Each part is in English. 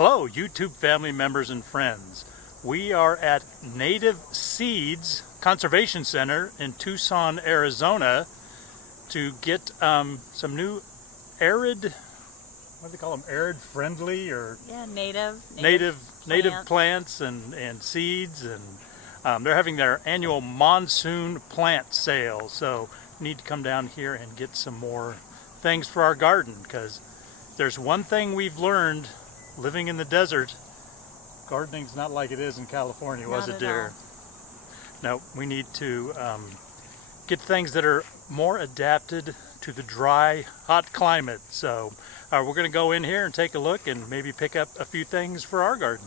Hello, YouTube family members and friends. We are at Native Seeds Conservation Center in Tucson, Arizona to get some new arid, what do they call them, arid friendly or native plants and seeds, and they're having their annual Monsoon Plant Sale. So we need to come down here and get some more things for our garden, because there's one thing we've learned living in the desert: gardening's not like it is in California, was it, dear? No, we need to get things that are more adapted to the dry, hot climate. So we're going to go in here and take a look and maybe pick up a few things for our garden.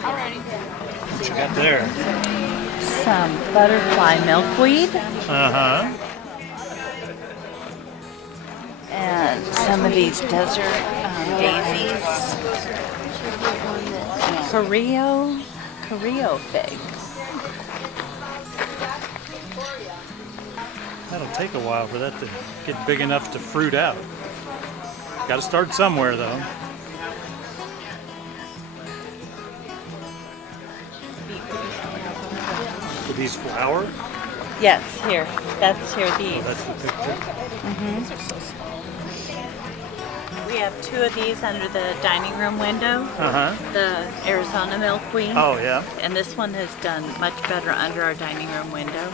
Alrighty. What you got there? Some butterfly milkweed. And some of these desert daisies. Carrillo fig. That'll take a while for that to get big enough to fruit out. Got to start somewhere, though. Do these flower? Yes, here. That's here, these. Oh, that's the picture. We have two of these under the dining room window. The Arizona milkweed. Oh, yeah. And this one has done much better under our dining room window.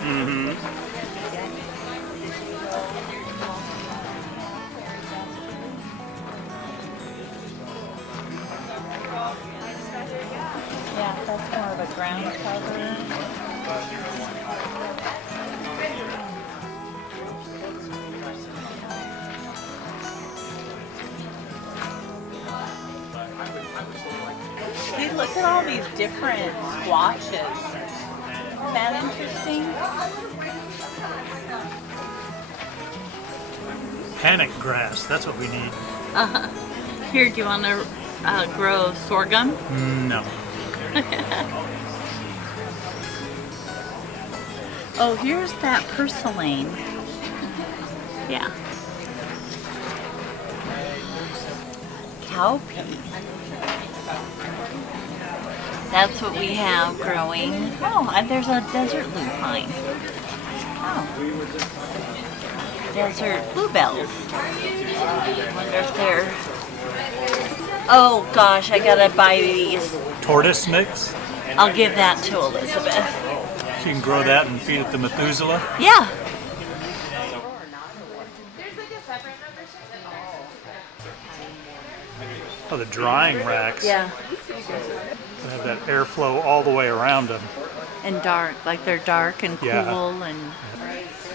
Yeah, that's more of a ground cover. See, look at all these different squashes. Isn't that interesting? Panic grass, that's what we need. Here, do you want to grow sorghum? No. Oh, here's that purslane. Yeah. Cowpea. That's what we have growing. Oh, and there's a desert lupine. Oh. Desert bluebells. I wonder if they're... Oh gosh, I gotta buy these. Tortoise mix? I'll give that to Elizabeth. She can grow that and feed it to Methuselah? Yeah. Oh, the drying racks. Yeah. They have that airflow all the way around them. And dark, like they're dark and cool. Yeah. And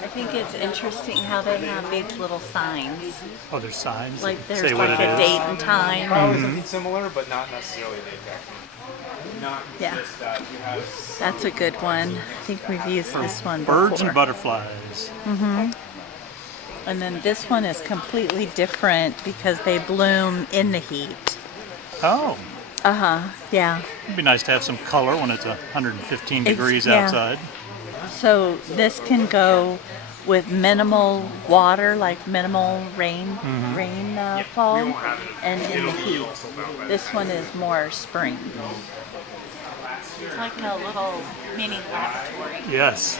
I think it's interesting how they have these little signs. Oh, there's signs? Like there's say like what a it date is. and time. Probably something similar, but not necessarily a date tag. Yeah. That's a good one. I think we've used this one before. Birds and butterflies. And then this one is completely different because they bloom in the heat. Oh. Yeah. It'd be nice to have some color when it's 115 degrees yeah. outside. So this can go with minimal water, like minimal rainfall, and in the heat. This one is more spring. It's like a little mini laboratory. Yes.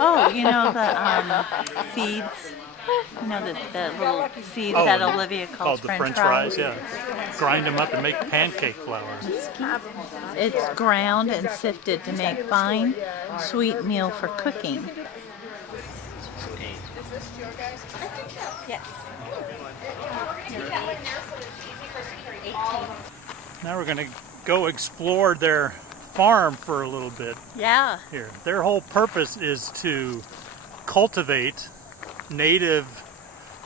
Oh, you know the seeds? You know the little seeds that Olivia calls the French fries? Yeah. Grind them up and make pancake flour. It's ground and sifted to make fine, sweet meal for cooking. Yes. Now we're going to go explore their farm for a little bit. Yeah. Here, their whole purpose is to cultivate native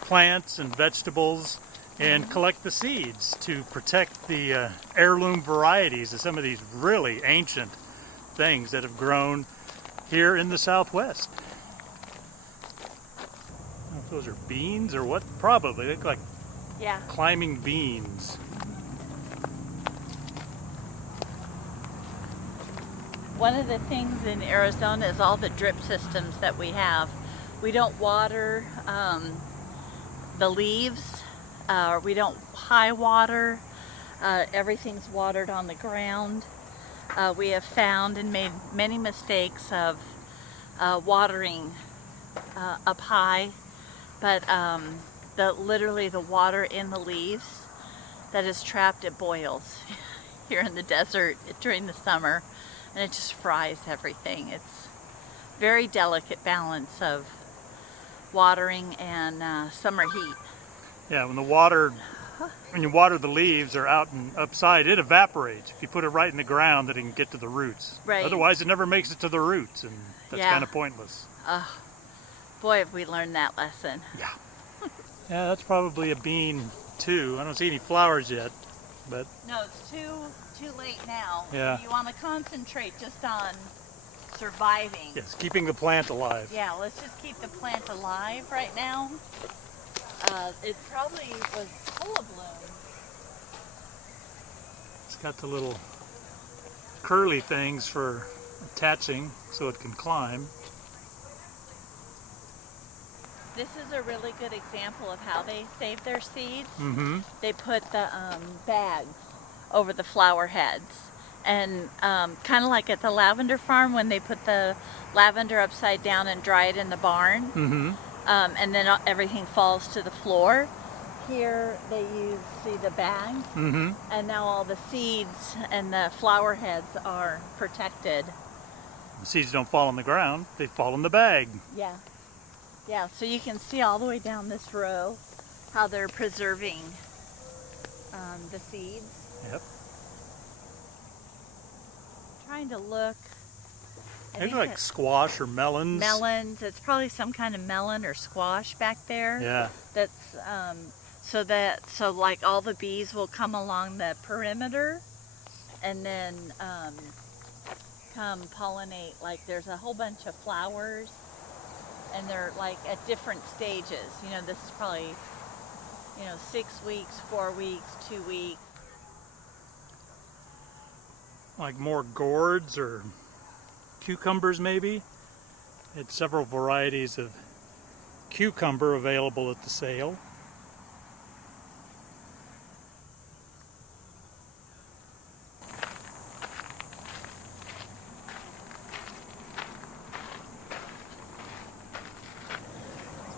plants and vegetables and collect the seeds to protect the heirloom varieties of some of these really ancient things that have grown here in the Southwest. I don't know if those are beans or what. Probably. They look like climbing beans. One of the things in Arizona is all the drip systems that we have. We don't water the leaves, or we don't high water. Everything's watered on the ground. We have found and made many mistakes of watering up high, but literally the water in the leaves that is trapped, it boils here in the desert during the summer, and it just fries everything. It's very delicate balance of watering and summer heat. Yeah, when you water the leaves or out and upside, it evaporates. If you put it right in the ground, that it can get to the roots. Right. Otherwise, it never makes it to the roots, and that's Yeah. kind of pointless. Boy, have we learned that lesson. Yeah. Yeah, that's probably a bean too. I don't see any flowers yet, but No, it's too late now. Yeah. You want to concentrate just on surviving. yes, keeping the plant alive. Yeah, let's just keep the plant alive right now. It probably was full of bloom. It's got the little curly things for attaching so it can climb. This is a really good example of how they save their seeds. Mm-hmm. They put the bags over the flower heads. And kind of like at the lavender farm when they put the lavender upside down and dry it in the barn. Mm-hmm. And then everything falls to the floor. Here they use, see the bag, Mm-hmm. and now all the seeds and the flower heads are protected. The seeds don't fall on the ground, they fall in the bag. Yeah. Yeah, so you can see all the way down this row how they're preserving the seeds. Yep. Trying to look. I Maybe think like that- squash or melons. melons. It's probably some kind of melon or squash back there. Yeah. That's so like all the bees will come along the perimeter and then come pollinate. Like there's a whole bunch of flowers and they're like at different stages. You know, this is probably 6 weeks, 4 weeks, 2 weeks. Like more gourds or cucumbers maybe. It's several varieties of cucumber available at the sale.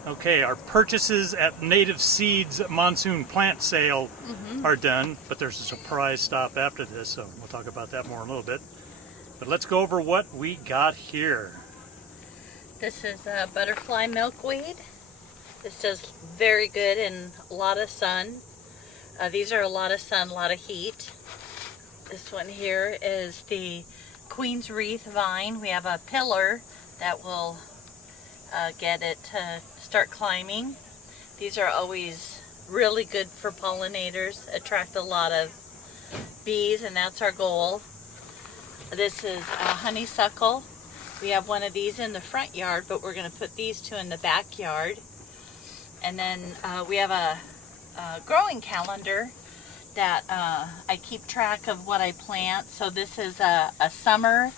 Okay, our purchases at Native Seeds Monsoon Plant Sale are done, but there's a surprise stop after this, so we'll talk about that more in a little bit. But let's go over what we got here. This is a butterfly milkweed. This does very good in a lot of sun. These are a lot of sun, a lot of heat. This one here is the Queen's Wreath vine. We have a pillar that will get it to start climbing. These are always really good for pollinators, attract a lot of bees, and that's our goal. This is a honeysuckle. We have one of these in the front yard, but we're going to put these two in the backyard. And then we have a growing calendar that I keep track of what I plant. So this is a summer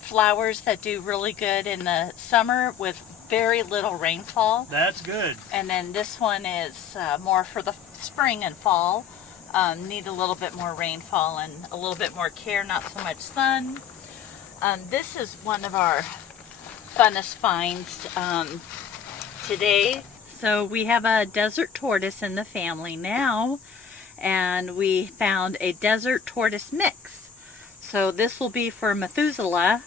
flowers that do really good in the summer with very little rainfall. That's good. And then this one is more for the spring and fall. Need a little bit more rainfall and a little bit more care, not so much sun. This is one of our funnest finds today. So we have a desert tortoise in the family now, and we found a desert tortoise mix. So this will be for Methuselah,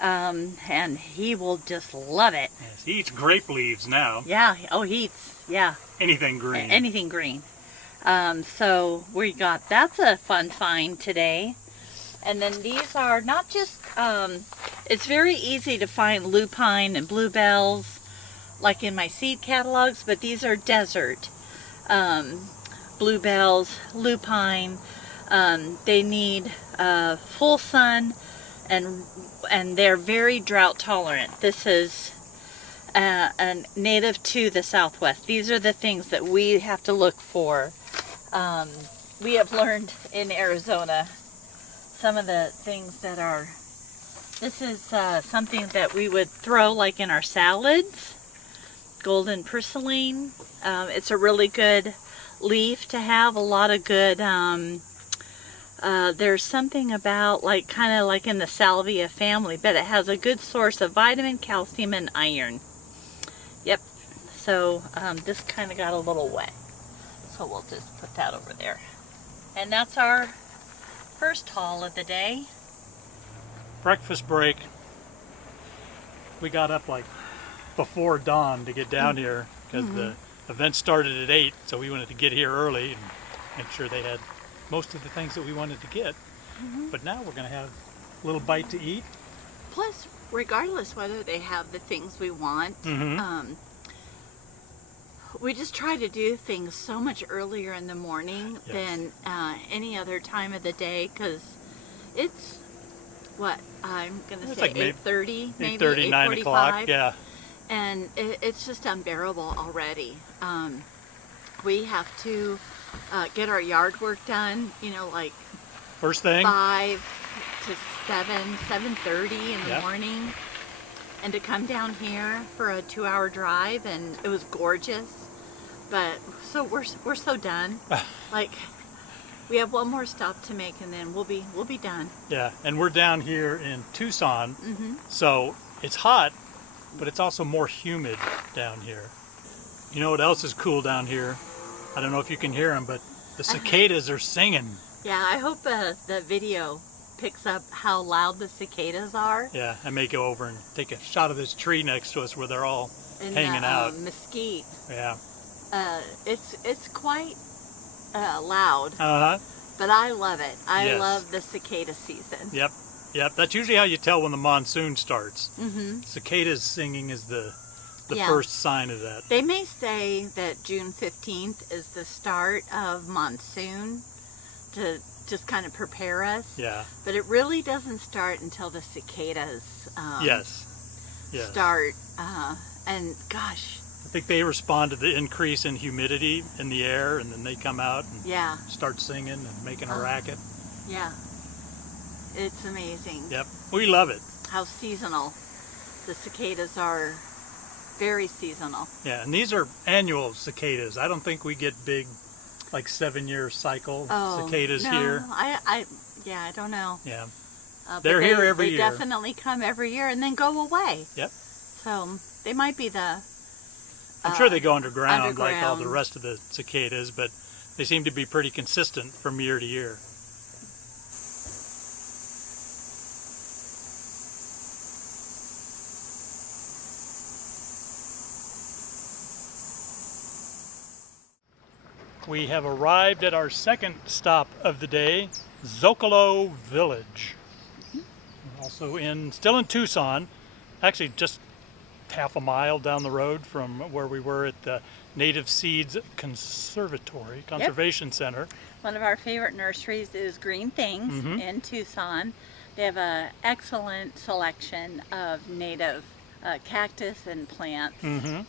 and he will just love it. Yes, he eats grape leaves now. Yeah, oh, he eats, yeah. Anything green. Anything green. So we got, that's a fun find today. And then these are not just, it's very easy to find lupine and bluebells like in my seed catalogs, but these are desert bluebells, lupine. They need full sun and they're very drought tolerant. This is a native to the Southwest. These are the things that we have to look for. We have learned in Arizona some of the things that are This is something that we would throw like in our salads. Golden purslane. It's a really good leaf to have. A lot of good. There's something about kind of like in the salvia family, but it has a good source of vitamin, calcium, and iron. Yep. So this kind of got a little wet, so we'll just put that over there. And that's our first haul of the day. Breakfast break. We got up like before dawn to get down here because the event started at 8, so we wanted to get here early and make sure they had most of the things that we wanted to get. But now we're going to have a little bite to eat. Plus, regardless whether they have the things we want, we just try to do things so much earlier in the morning than any other time of the day, because it's what I'm going to say, like 8:30, maybe 8:30, 9 o'clock, yeah. And it's just unbearable already. We have to get our yard work done, like first thing 5 to 7:30 in the morning, and to come down here for a 2-hour drive, and it was gorgeous. But so we're so done. Like, we have one more stop to make, and then we'll be done. Yeah, and we're down here in Tucson, so it's hot, but it's also more humid down here. You know what else is cool down here? I don't know if you can hear them, but the cicadas are singing. Yeah, I hope the video picks up how loud the cicadas are. Yeah, I may go over and take a shot of this tree next to us where they're all hanging out. Mesquite. Yeah. It's quite loud. But I love it. I love the cicada season. Yep. That's usually how you tell when the monsoon starts. Cicadas singing is the first sign of that. They may say that June 15th is the start of monsoon to just kind of prepare us. Yeah. But it really doesn't start until the cicadas start. And gosh, I think they respond to the increase in humidity in the air, and then they come out and start singing and making a racket. Yeah. It's amazing. Yep. We love it. How seasonal. The cicadas are very seasonal. Yeah, and these are annual cicadas. I don't think we get big, like 7-year cycle cicadas here. I don't know. Yeah. They're here every year. They definitely come every year and then go away. Yep. So they might be the... I'm sure they go underground like all the rest of the cicadas, but they seem to be pretty consistent from year to year. We have arrived at our second stop of the day, Zocalo Village. Also still in Tucson, actually just half a mile down the road from where we were at the Native Seeds Conservation Center. One of our favorite nurseries is Green Things in Tucson. They have an excellent selection of native cactus and plants. So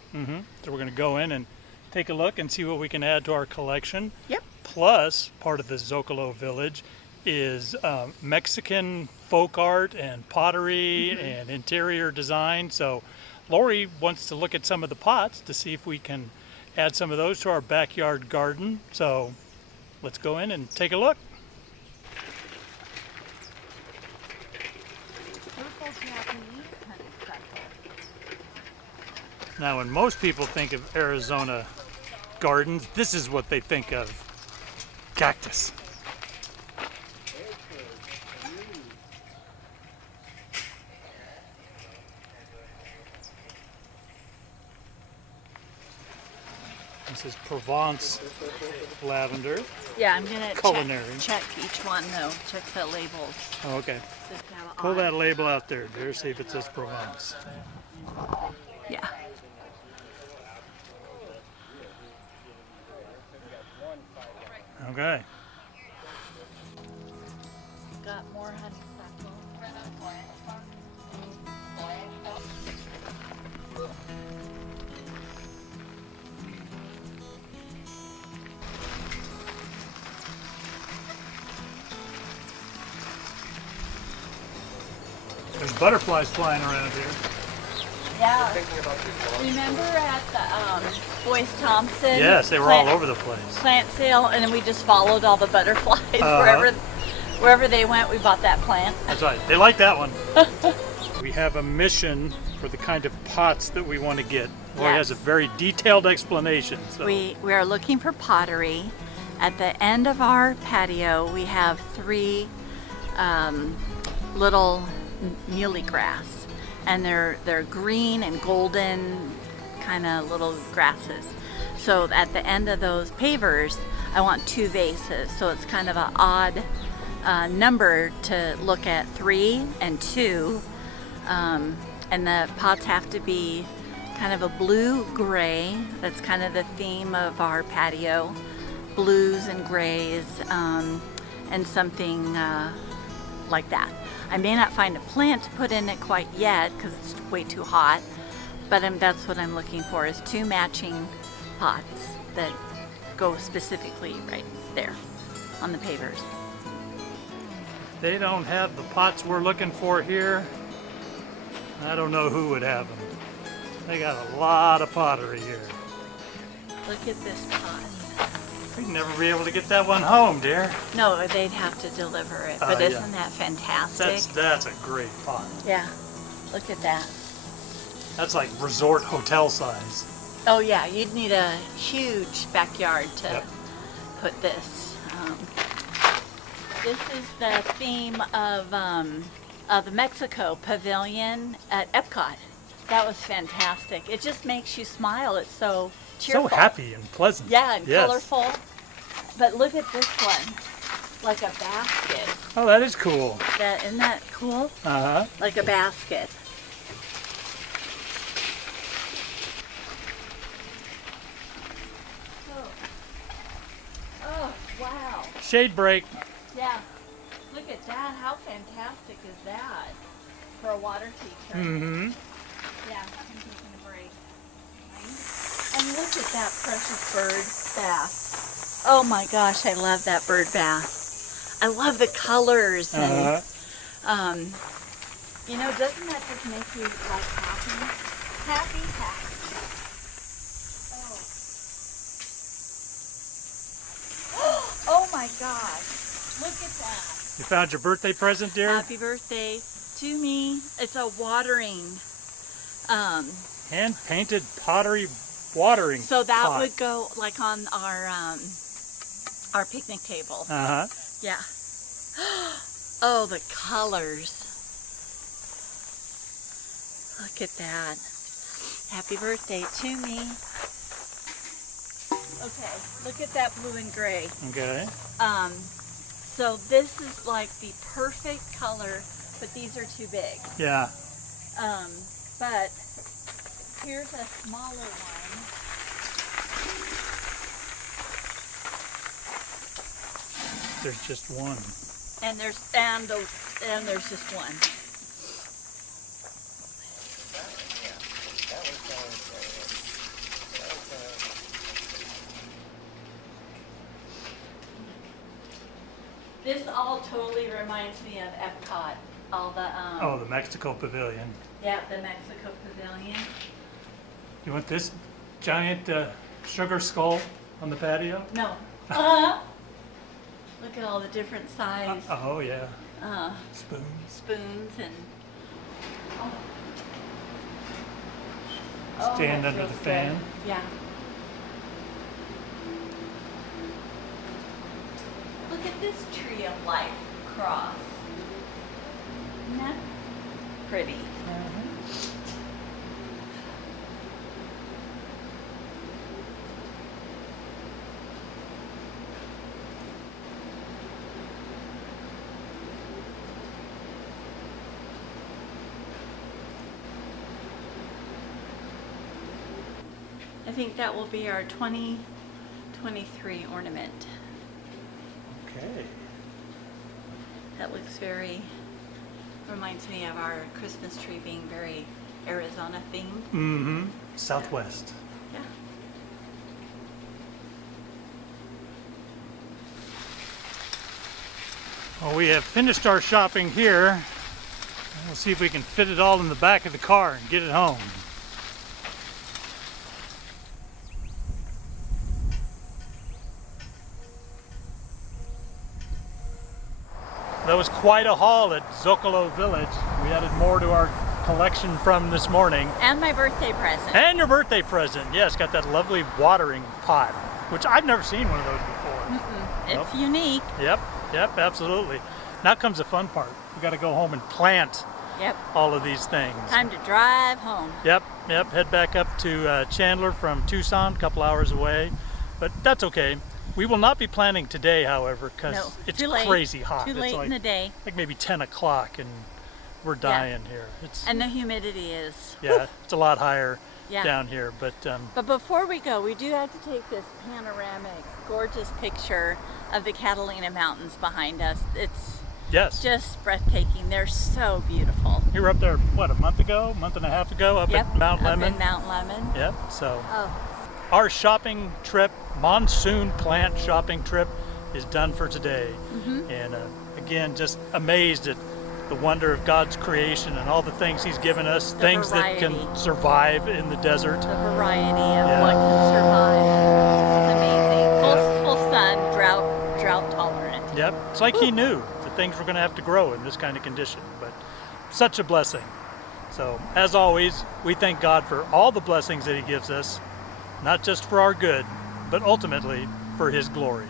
we're going to go in and take a look and see what we can add to our collection. Yep. Plus, part of the Zocalo Village is Mexican folk art and pottery and interior design. So Lori wants to look at some of the pots to see if we can add some of those to our backyard garden. So let's go in and take a look. Now, when most people think of Arizona gardens, this is what they think of: cactus. This is Provence lavender. Yeah, I'm going to culinary. check each one though. Check the labels. Oh, okay. Pull that label out there, dear. See if it says Provence. Yeah. Okay. Got more honeysuckle. There's butterflies flying around here. Yeah. Remember at the Boyce Thompson? Yes, they were all over the place. Plant sale, and then we just followed all the butterflies wherever they went. We bought that plant. That's right. They like that one. We have a mission for the kind of pots that we want to get. Lori has a very detailed explanation. So. We are looking for pottery. At the end of our patio, we have 3 little muhly grass, and they're green and golden kind of little grasses. So at the end of those pavers, I want 2 vases. So it's kind of an odd number to look at, 3 and 2. And the pots have to be kind of a blue-gray. That's kind of the theme of our patio. Blues and grays, and something like that. I may not find a plant to put in it quite yet because it's way too hot, but that's what I'm looking for, is 2 matching pots that go specifically right there on the pavers. They don't have the pots we're looking for here. I don't know who would have them. They got a lot of pottery here. Look at this pot. We'd never be able to get that one home, dear. No, they'd have to deliver it, but isn't that fantastic? That's a great pot. Yeah, look at that. That's like resort hotel size. Oh yeah, you'd need a huge backyard to put this. This is the theme of the Mexico Pavilion at Epcot. That was fantastic. It just makes you smile. It's so cheerful. So happy and pleasant. Yeah, and colorful. But look at this one, like a basket. Oh, that is cool. Isn't that cool? Uh-huh. Like a basket. Oh, wow. Shade break. Yeah. Look at that. How fantastic is that for a water teacher? Mm-hmm. Yeah, I'm taking a break. And look at that precious bird bath. Oh my gosh, I love that bird bath. I love the colors and you know, doesn't that just make you like happy? Happy. Oh my gosh, look at that. You found your birthday present, dear? Happy birthday to me. It's a watering hand-painted pottery watering so that pot. would go like on our picnic table. Uh-huh. Yeah. Oh, the colors. Look at that. Happy birthday to me. Okay, look at that blue and gray. Okay. So this is like the perfect color, but these are too big. Yeah. But here's a smaller one. There's just one. And there's just one. This all totally reminds me of Epcot. All the the Mexico Pavilion. yeah, the Mexico Pavilion. You want this giant sugar skull on the patio? No. Look at all the different size Oh yeah. Spoons. spoons and. Stand that under feels the fan. good. Yeah. Look at this tree of life cross. Isn't that pretty? I think that will be our 2023 ornament. Okay. That looks reminds me of our Christmas tree being very Arizona themed. Mm-hmm. Southwest. Yeah. Well, we have finished our shopping here. We'll see if we can fit it all in the back of the car and get it home. That was quite a haul at Zocalo Village. We added more to our collection from this morning. And my birthday present. And your birthday present. Yes, got that lovely watering pot, which I've never seen one of those before. It's unique. Yep, absolutely. Now comes the fun part. We got to go home and plant all of these things. Time to drive home. Yep. Head back up to Chandler from Tucson, a couple hours away. But that's okay. We will not be planting today, however, because it's crazy hot. Too late in the day. Like maybe 10 o'clock and we're dying here. And the humidity is. It's a lot higher down here. But before we go, we do have to take this panoramic, gorgeous picture of the Catalina Mountains behind us. It's just breathtaking. They're so beautiful. You were up there, what, a month and a half ago, up at Mount Lemon? Up in Mount Lemon. Yep, so our shopping trip, Monsoon Plant shopping trip, is done for today. And again, just amazed at the wonder of God's creation and all the things He's given us, things that can survive in the desert. The variety of what can survive. It's amazing. Full sun, drought tolerant. Yep, it's like He knew that things were going to have to grow in this kind of condition, but such a blessing. So, as always, we thank God for all the blessings that He gives us, not just for our good, but ultimately for His glory.